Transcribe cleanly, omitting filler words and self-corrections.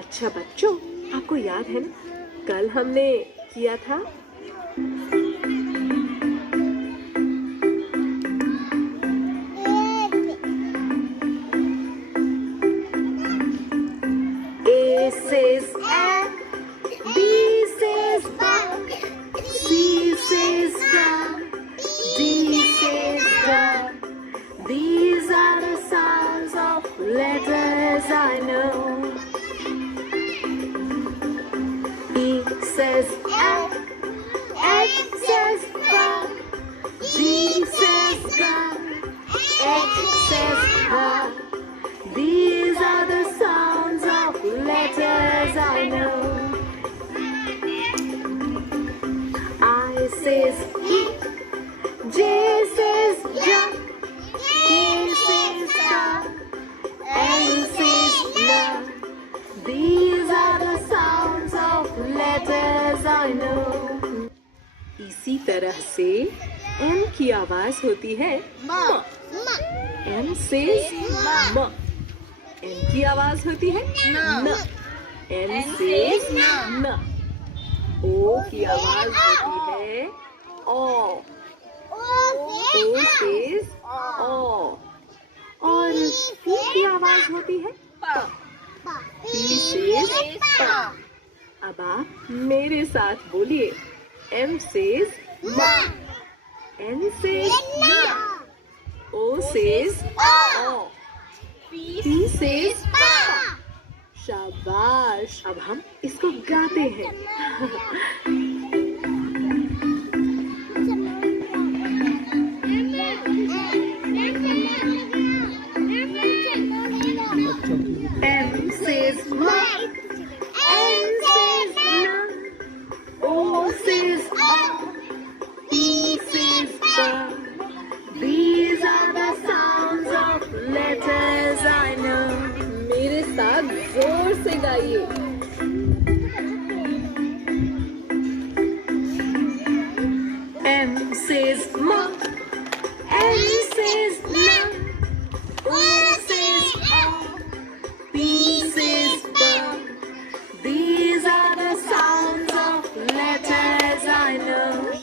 अच्छा बच्चों, आपको याद है ना, कल हमने किया था A says A, B says buck, C says duck, D says duck. These are the sounds of letters I know. E says egg, F says frog, G says gun, H says hug. These are the sounds of letters I know. I says eat, J says jump, K says duck, L says love. These are the sounds of letters I know. इसी तरह से M की आवाज होती है म। M says म। N की आवाज होती है न। N says न। O की आवाज होती है ओ। O says ओ। और P की आवाज होती है प। P says प। अब आप मेरे साथ बोलिए। M says म। N says न। O says ओ। P says प। शाबाश। अब हम इसको गाते हैं। M says mug, N says nug, O says o, P says bug. These are the sounds of letters I know. मेरे साथ जोर से गाइए।